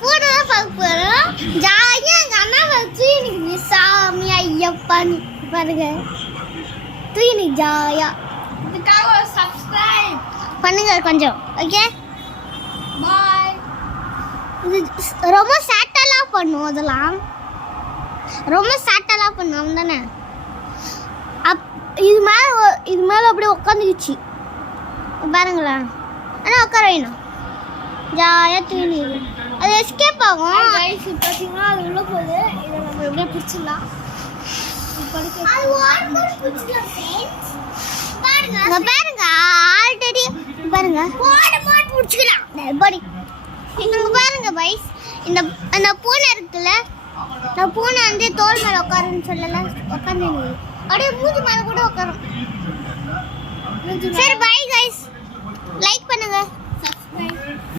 Photo தான் பார்க்க போகிறோம். ஜாலியாக எங்கள் அண்ணா வச்சு எனக்கு சாமி ஐயப்பான்னு பாருங்க. தூக்கி ஜாலியாக இதுக்காக சப்ஸ்கிரைப் பண்ணுங்க கொஞ்சம். Okay bye. இது ரொம்ப சேட்டெல்லாம் பண்ணும். அதெல்லாம் ரொம்ப சேட்டெல்லாம் பண்ணும் தானே. இது மேலே அப்படியே உட்காந்துக்குச்சு பாருங்களேன். ஆனால் உட்கார வேணும். ஜாலியாக தூணி அது எஸ்கேப் ஆகும். கைஸ் பார்த்தீங்கன்னா அது உள்ள போகுது. இதை நம்ம எப்படியே பிடிச்சிடலாம். இங்க பாருங்க ஆல்ரெடி பாருங்க பிடிச்சிக்கலாம் பாடி. இங்க பாருங்க பைஸ். இந்த பூனை இருக்குல்ல, இந்த பூனை வந்து தோல் மேலே உட்காருன்னு சொல்லல, உட்காந்து அப்படியே மூஞ்சி மேலே கூட உட்காரும். சரி பை கைஸ், லைக் பண்ணுங்க.